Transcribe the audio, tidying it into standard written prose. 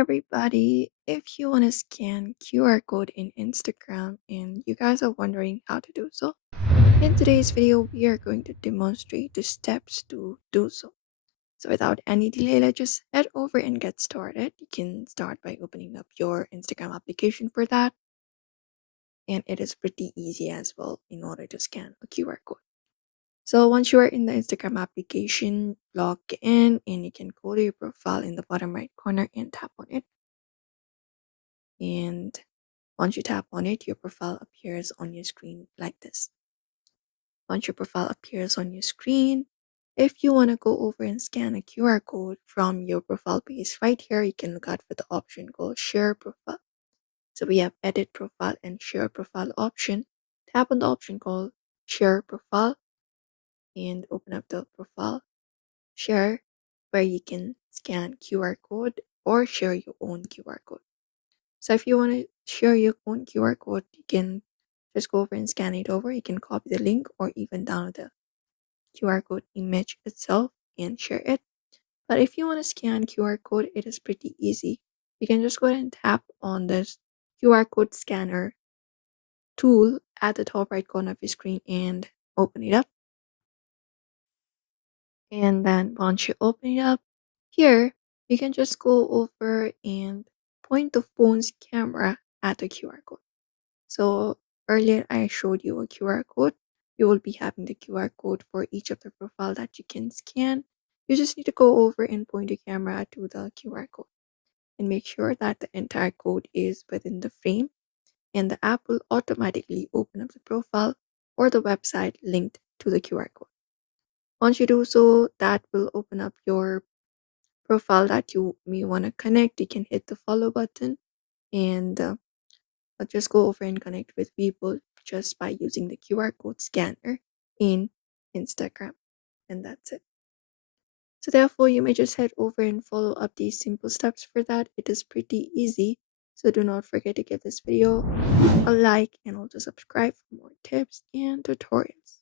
everybody. If you want to scan QR code in Instagram and you guys are wondering how to do so, in today's video we are going to demonstrate the steps to do so. So without any delay, let's just head over and get started. You can start by opening up your Instagram application for that, and it is pretty easy as well in order to scan a QR code. So once you are in the Instagram application, log in and you can go to your profile in the bottom right corner and tap on it. And once you tap on it, your profile appears on your screen like this. Once your profile appears on your screen, if you want to go over and scan a QR code from your profile page right here, you can look out for the option called Share Profile. So we have Edit Profile and Share Profile option. Tap on the option called Share Profile and open up the profile Share, where you can scan QR code or share your own QR code. So if you want to share your own QR code, you can just go over and scan it over. You can copy the link or even download the QR code image itself and share it. But if you want to scan QR code, it is pretty easy. You can just go ahead and tap on this QR code scanner tool at the top right corner of your screen and open it up. And then once you open it up, here you can just go over and point the phone's camera at the QR code. So earlier I showed you a QR code. You will be having the QR code for each of the profile that you can scan. You just need to go over and point the camera to the QR code and make sure that the entire code is within the frame, and the app will automatically open up the profile or the website linked to the QR code. Once you do so, that will open up your profile that you may want to connect. You can hit the follow button and just go over and connect with people just by using the QR code scanner in Instagram. And that's it. So therefore, you may just head over and follow up these simple steps for that. It is pretty easy. So do not forget to give this video a like and also subscribe for more tips and tutorials.